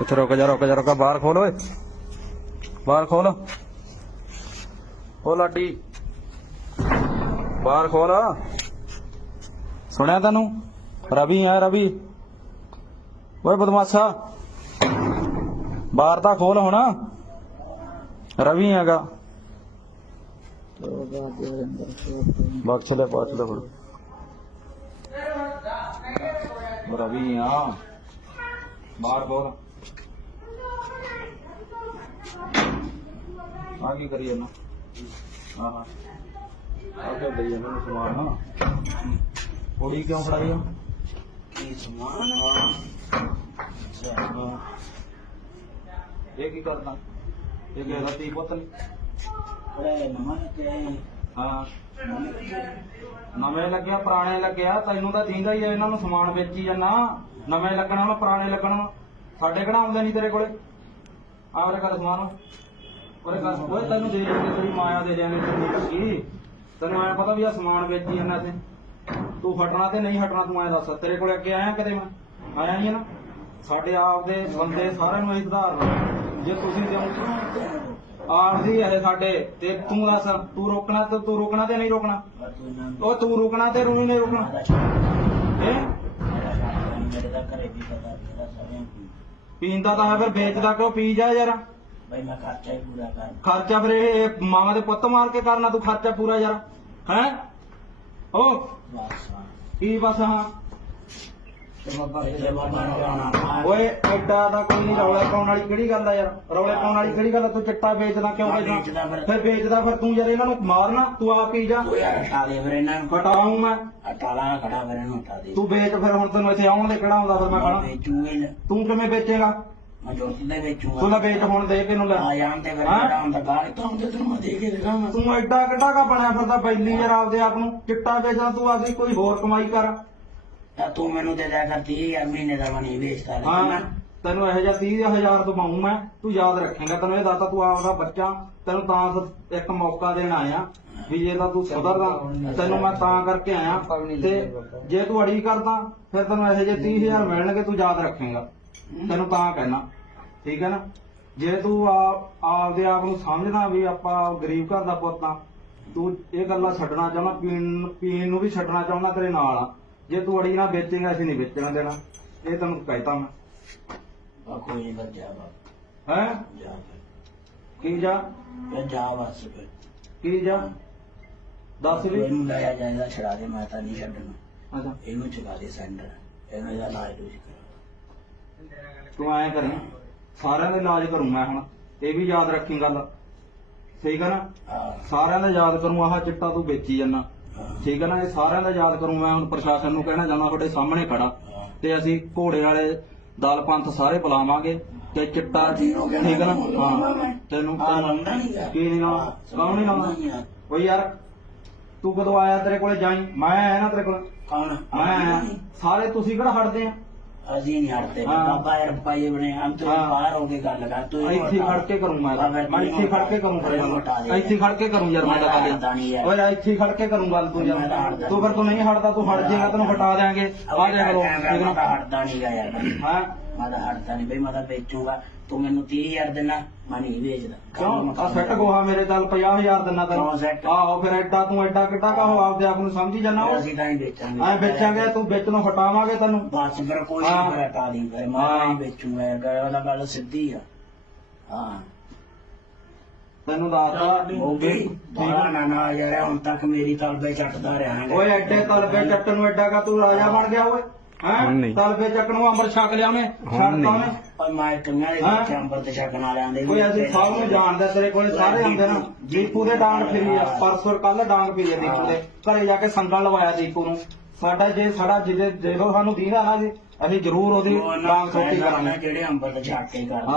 ਇੱਥੇ ਰੁਕ ਜਾ ਰੁਕ ਜਾ, ਰੁਕ ਬਾਹਰ ਖੋਲ ਓਏ। ਬਾਹਰ ਖੋਲ। ਓ ਲਾਡੀ। ਬਾਹਰ ਖੋਲ। ਸੁਣਿਆ ਤੈਨੂੰ? ਰਵੀ ਆ ਰਵੀ। ਓਏ ਬਦਮਾਸ਼ਾ। ਬਾਹਰ ਤਾਂ ਖੋਲ ਹੁਣ। ਰਵੀ ਹੈਗਾ। ਬਖਸ਼ ਲੈ ਬਖਸ਼ ਲੈ ਹੁਣ। ਰਵੀ ਆ। ਬਾਹਰ ਖੋਲ। ਆ ਕੀ ਕਰੀ ਇਹਨਾਂ ਹਾਂ ਹਾਂ। ਆ ਕੇ ਲਈ ਇਹਨਾਂ ਨੂੰ ਸਮਾਨ ਕੁੜੀ ਕਿਉਂ ਫੜਾਈ ਆ? ਕੀ ਸਮਾਨ? ਹਾਂ। ਇਹ ਕੀ ਕਰਦਾ ਇਹ ਕੀ ਰਤੀ ਪੁੱਤ ਨੀ? ਓਏ ਨਮਾ ਤੇ ਹਾਂ। ਨਵੇਂ ਲੱਗਿਆ ਪੁਰਾਣੇ ਲੱਗਿਆ ਤੈਨੂੰ ਤਾਂ ਦਿੰਦਾ ਹੀ ਆ ਇਹਨਾਂ ਨੂੰ ਸਮਾਨ ਵੇਚੀ ਜਾਂਦਾ ਨਵੇਂ ਲੱਗਣਾ ਨਾ ਪੁਰਾਣੇ ਲੱਗਣਾ ਸਾਡੇ ਕਿਹੜਾ ਆਉਂਦੇ ਨਹੀਂ ਤੇਰੇ ਕੋਲੇ? ਆਵਰੇ ਕਰ ਸਮਾਨ। ਓਰੇ ਕਰ ਓਏ ਤੈਨੂੰ ਦੇ ਦਿੰਦੇ ਤੇਰੀ ਮਾਇਆ ਦੇ ਦਿਆਂਗੇ ਤੈਨੂੰ ਲੱਗੀ ਤੈਨੂੰ ਐ ਪਤਾ ਵੀ ਆ ਸਮਾਨ ਵੇਚੀ ਜਾਂਦਾ ਤੇ ਤੂੰ ਹਟਣਾ ਤੇ ਨਹੀਂ ਹਟਣਾ ਤੂੰ ਐ ਦੱਸ। ਤੇਰੇ ਕੋਲੇ ਅੱਗੇ ਆਇਆ ਕਦੇ ਮੈਂ? ਆਇਆ ਹੀ ਆ ਨਾ। ਸਾਡੇ ਆਪ ਦੇ ਬੰਦੇ ਸਾਰਿਆਂ ਨੂੰ ਇਹ ਸੁਧਾਰਨਾ ਜੇ ਤੁਸੀਂ ਦਿਓ ਆਰਦੀ ਇਹ ਸਾਡੇ ਤੇ ਤੂੰ ਦੱਸ ਤੂੰ ਰੋਕਣਾ ਤੇ ਤੂੰ ਰੋਕਣਾ ਤੇ ਨਹੀਂ ਰੋਕਣਾ? ਉਹ ਤੂੰ ਰੁਕਣਾ ਤੇ ਰੂਈ ਨਹੀਂ ਰੁਕਣਾ। ਪੀਂਦਾ ਤਾਂ ਹੈ ਫਿਰ ਵੇਚਦਾ ਕਿਉਂ? ਪੀ ਜਾ ਯਾਰ। ਬਈ ਮੈਂ ਖਰਚਾ ਹੀ ਪੂਰਾ ਕਰ ਖਰਚਾ ਫਿਰ ਇਹ ਮਾਂ ਦੇ ਪੁੱਤ ਮਾਰ ਕੇ ਕਰਨਾ ਤੂੰ ਖਰਚਾ ਪੂਰਾ ਯਾਰ। ਹੈ? ਓ? ਬਸ ਕੀ ਬਸ ਹਾਂ? ਤੇ ਬਾਬਾ ਤੇ ਬਾਬਾ ਨੂੰ ਆਉਣਾ ਓਏ ਐਡਾ ਦਾ ਕੋਈ ਨਹੀਂ ਰੌਲੇ ਪਾਉਣ ਵਾਲੀ ਕਿਹੜੀ ਗੱਲ ਆ ਯਾਰ? ਰੌਲੇ ਪਾਉਣ ਵਾਲੀ ਕਿਹੜੀ ਗੱਲ ਆ? ਤੂੰ ਚਿੱਟਾ ਵੇਚਦਾ ਕਿਉਂ ਵੇਚਦਾ? ਵੇਚਦਾ ਫਿਰ। ਫਿਰ ਵੇਚਦਾ ਫਿਰ ਤੂੰ ਯਾਰ ਇਹਨਾਂ ਨੂੰ ਮਾਰਨਾ ਤੂੰ ਆਪ ਪੀ ਜਾ। ਓਏ ਹਟਾ ਦੇ ਫਿਰ ਇਹਨਾਂ ਨੂੰ। ਹਟਾਉਂ ਮੈਂ। ਹਟਾਲਾ ਖੜਾ ਫਿਰ ਇਹਨੂੰ ਹਟਾ ਦੇ। ਤੂੰ ਵੇਚ ਫਿਰ ਹੁਣ ਤੈਨੂੰ ਇੱਥੇ ਆਉਣ ਦੇ ਕਿਹੜਾ ਆਉਂਦਾ ਫਿਰ ਮੈਂ ਵੇਚੂਗੇ ਨਾ। ਤੂੰ ਕਿਵੇਂ ਵੇਚੇਗਾ? ਮੈਂ ਜੋਤ ਦੇ ਵੇਚੂਗਾ ਤੂੰ ਲੈ ਵੇਚ ਹੁਣ ਦੇ ਕੇ ਨੂੰ ਲੈ। ਆ ਜਾਣ ਤੇ ਫਿਰ ਹਾਂ? ਜਿਹੜਾ ਹੁੰਦਾ ਗਾਲੀ ਤਾਂ ਹੁੰਦੇ ਤੈਨੂੰ ਮੈਂ ਦੇ ਕੇ ਦਿਖਾਵਾਂ ਤੂੰ ਐਡਾ ਕਿੱਡਾ ਕਾ ਬਣਿਆ ਫਿਰਦਾ ਬੈਲੀ ਯਾਰ ਆਪਦੇ ਆਪ ਨੂੰ। ਚਿੱਟਾ ਵੇਚਦਾ ਤੂੰ ਆਪਦੀ ਕੋਈ ਹੋਰ ਕਮਾਈ ਕਰ। ਤਾਂ ਤੂੰ ਮੈਨੂੰ ਦੇ ਦਿਆ ਕਰ 30000 ਮਹੀਨੇ ਦਾ ਬਣੀ ਵੇਚਦਾ ਹਾਂ ਰਹਿਣਾ ਤੈਨੂੰ ਇਹੋ ਜਿਹਾ 30000 ਦਵਾਉਂ ਮੈਂ। ਤੂੰ ਯਾਦ ਰੱਖੇਂਗਾ ਤੈਨੂੰ ਇਹ ਦੱਸਦਾ ਤੂੰ ਆਪਦਾ ਬੱਚਾ। ਤੈਨੂੰ ਤਾਂ ਸ- ਇੱਕ ਮੌਕਾ ਦੇਣ ਆਇਆ ਵੀ ਜੇ ਤਾਂ ਤੂੰ ਸੁਧਰਦਾ ਤੈਨੂੰ ਮੈਂ ਤਾਂ ਕਰਕੇ ਆਇਆ। ਤੇ ਜੇ ਤੂੰ ਅੜੀ ਕਰਦਾ ਫਿਰ ਤੈਨੂੰ ਇਹੋ ਜਿਹੇ 30000 ਮਿਲਣਗੇ ਤੂੰ ਯਾਦ ਰੱਖੇਂਗਾ। ਤੈਨੂੰ ਤਾਂ ਕਹਿਣਾ। ਠੀਕ ਹੈ ਨਾ? ਜੇ ਤੂੰ ਆਪ ਆਪਦੇ ਆਪ ਨੂੰ ਸਮਝਦਾ ਵੀ ਆਪਾਂ ਗਰੀਬ ਘਰ ਦਾ ਪੁੱਤ ਆ ਤੂੰ ਇਹ ਗੱਲਾਂ ਛੱਡਣਾ ਚਾਹੁੰਦਾ ਪੀਣ ਪੀਣ ਨੂੰ ਵੀ ਛੱਡਣਾ ਚਾਹੁੰਦਾ ਤੇਰੇ ਨਾਲ ਆ। ਜੇ ਤੂੰ ਅੜੀ ਨਾ ਵੇਚੇਗਾ ਅਸੀਂ ਨਹੀਂ ਵੇਚਣਾ ਦੇਣਾ। ਇਹ ਤੈਨੂੰ ਕਹਿਤਾ ਮੈਂ। ਕੋਈ ਨਹੀਂ ਬੱਜਾ ਬਾ ਹੈ? ਜਾ। ਕੀ। ਜਾ? ਜਾ ਬਸ ਫਿਰ। ਕੀ ਜਾ? ਦੱਸ ਵੀ। ਇਹਨੂੰ ਲੈ ਆ ਜਾਇਦਾ ਛੜਾ ਦੇ ਮੈਂ ਤਾਂ ਨਹੀਂ ਛੱਡਣਾ। ਅੱਛਾ। ਇਹਨੂੰ ਚੁਕਾ ਦੇ ਸੈਂਟਰ। ਇਹਨੂੰ ਇਹਦਾ ਇਲਾਜ ਲੂਜ ਕਰਾ। ਤੂੰ ਐਂ ਕਰੀ ਸਾਰਿਆਂ ਦਾ ਇਲਾਜ ਕਰੂੰ ਮੈਂ ਹੁਣ ਇਹ ਵੀ ਯਾਦ ਰੱਖੀ ਗੱਲ। ਠੀਕ ਹੈ ਨਾ? ਸਾਰਿਆਂ ਦਾ ਯਾਦ ਕਰੂੰ ਆਹ ਚਿੱਟਾ ਤੂੰ ਵੇਚੀ ਜਾਂਦਾ। ਠੀਕ ਹੈ ਨਾ? ਇਹ ਸਾਰਿਆਂ ਦਾ ਯਾਦ ਕਰੂੰ ਮੈਂ ਹੁਣ ਪ੍ਰਸ਼ਾਸਨ ਨੂੰ ਕਹਿਣਾ ਚਾਹੁੰਦਾ ਤੁਹਾਡੇ ਸਾਹਮਣੇ ਖੜਾ। ਤੇ ਅਸੀਂ ਘੋੜੇ ਵਾਲੇ ਦਲ ਪੰਥ ਸਾਰੇ ਬੁਲਾਵਾਂਗੇ ਤੇ ਚਿੱਟਾ ਠੀਕ ਹੈ ਨਾ? ਹਾਂ। ਤੈਨੂੰ ਕੀ ਨਹੀਂ ਲਾਉਣਾ? ਕੌਣ ਨਹੀਂ ਲਾਉਣਾ? ਯਾਰ। ਓਏ ਯਾਰ ਤੂੰ ਕਦੋਂ ਆਇਆ ਤੇਰੇ ਕੋਲੇ ਜਾਈ? ਮੈਂ ਆਇਆ ਨਾ ਤੇਰੇ ਕੋਲ। ਕੌਣ? ਮੈਂ ਸਾਰੇ ਤੁਸੀਂ ਕਿਹੜਾ ਹਟਦੇ ਆ? ਅਸੀਂ ਨਹੀਂ ਹਟਦੇ। ਹਾਂ। ਬਾਬਾ ਯਾਰ ਪਾਈਏ ਬਣੇ ਹਮ ਤੋਂ ਹਾਂ। ਬਾਹਰ ਹੋ ਕੇ ਗੱਲ ਕਰ ਤੂੰ ਇੱਥੇ। ਖੜ ਕੇ ਕਰੂੰ ਮੈਂ। ਫਿਰ ਇੱਥੇ ਖੜ ਕੇ ਕਰੂੰ ਹਟਾ ਦੇ। ਇੱਥੇ ਖੜ ਕੇ ਕਰੂੰ ਯਾਰ ਮੈਂ ਤਾਂ ਗੱਲ। ਯਾਰ। ਓਏ ਇੱਥੇ ਖੜ ਕੇ ਕਰੂੰ ਗੱਲ ਤੂੰ ਯਾਰ। ਤੂੰ ਫਿਰ ਤੂੰ ਨਹੀਂ ਹਟਦਾ ਤੂੰ ਹਟ ਜਾਏਗਾ ਤੈਨੂੰ ਹਟਾ ਦੇਾਂਗੇ ਆ ਜਾ ਕਰੋ। ਹਟਦਾ ਨਹੀਂ ਗਾ ਯਾਰ। ਹਾਂ। ਮੈਂ ਤਾਂ ਹਟਦਾ ਨਹੀਂ ਬਈ ਮੈਂ ਤਾਂ ਵੇਚੂਗਾ। ਤੂੰ ਮੈਨੂੰ 30000 ਦੇਣਾ ਮੈਂ ਨਹੀਂ ਵੇਚਦਾ। ਕਿਉਂ? ਆ ਸੈੱਟ ਗੋਹਾ ਮੇਰੇ ਚੱਲ 50000 ਦਿਨਾ ਤੈਨੂੰ। ਕਿਉਂ set? ਆਹੋ ਫਿਰ ਐਡਾ ਤੂੰ ਐਡਾ ਕਿੱਡਾ ਕਾ ਹੋ। ਆਪਦੇ ਆਪ ਨੂੰ ਸਮਝੀ ਜਾਣਾ ਓ ਅਸੀਂ ਤਾਂ ਹੀ ਵੇਚਾਂਗੇ। ਐ ਵੇਚਾਂਗੇ ਤੂੰ ਵਿੱਚ ਨੂੰ ਹਟਾਵਾਂਗੇ ਤੈਨੂੰ। ਬਸ ਫਿਰ ਕੋਈ ਹਾਂ। ਨਹੀਂ ਫਿਰ ਹਟਾ ਦੀ ਫਿਰ ਮੈਂ ਹਾਂ। ਨਹੀਂ ਵੇਚੂਗਾ ਗੱਲ ਤਾਂ ਗੱਲ ਸਿੱਧੀ ਆ। ਹਾਂ। ਤੈਨੂੰ ਦੱਸਦਾ। ਉਹ ਵੀ ਬਾਹਰ ਨਾ ਨਾ ਯਾਰ ਹੁਣ ਤੱਕ ਮੇਰੀ ਤਲਬੇ ਚੱਟਦਾ ਰਿਹਾ ਹੈਗਾ। ਓਏ ਐਡੇ ਤਲਬੇ ਚੱਟਣ ਨੂੰ ਐਡਾ ਕਾ ਤੂੰ ਰਾਜਾ ਬਣ ਗਿਆ ਓਏ। ਹੁਣ ਹੈ ਨਹੀਂ। ਤਲਬੇ ਚੱਕਣ ਨੂੰ ਅੰਮ੍ਰਿਤ ਛਕ ਲਿਆ ਉਹਨੇ। ਹੁਣ ਨਹੀਂ। ਉਹਨੇ। ਮੈਂ ਕੰਨਾਂ ਦੇ ਹਾਂ। ਤੇ ਛਕਣ ਵਾਲਿਆਂ ਦੇ ਕੋਈ ਅਸੀਂ ਸਭ ਨੂੰ ਜਾਣਦੇ ਤੇਰੇ ਕੋਲੇ ਸਾਰੇ ਆਉਂਦੇ ਨਾ। ਦੀਪੂ ਦੇ ਡਾਂਗ ਫਿਰੀ ਆ। ਪਰਸੋਂ ਕੱਲ ਡਾਂਗ ਫਿਰੀ ਆ ਦੀਪੂ ਦੇ। ਘਰੇ ਜਾ ਕੇ ਸੰਗਲ ਲਵਾਇਆ ਦੀਪੂ ਨੂੰ। ਸਾਡਾ ਜੇ ਸਾਡਾ ਜਿਹਦੇ ਜਦੋਂ ਸਾਨੂੰ ਦੀਦਾ ਨਾ ਜੀ ਅਸੀਂ ਜ਼ਰੂਰ ਉਹਦੀ ਡਾਂਗ ਸੋਟੀ ਕਰਾਂਗੇ। ਜਿਹੜੇ ਅੰਬਰ ਤੇ ਛੱਕ ਕੇ ਕਰਦੇ ਹਾਂ।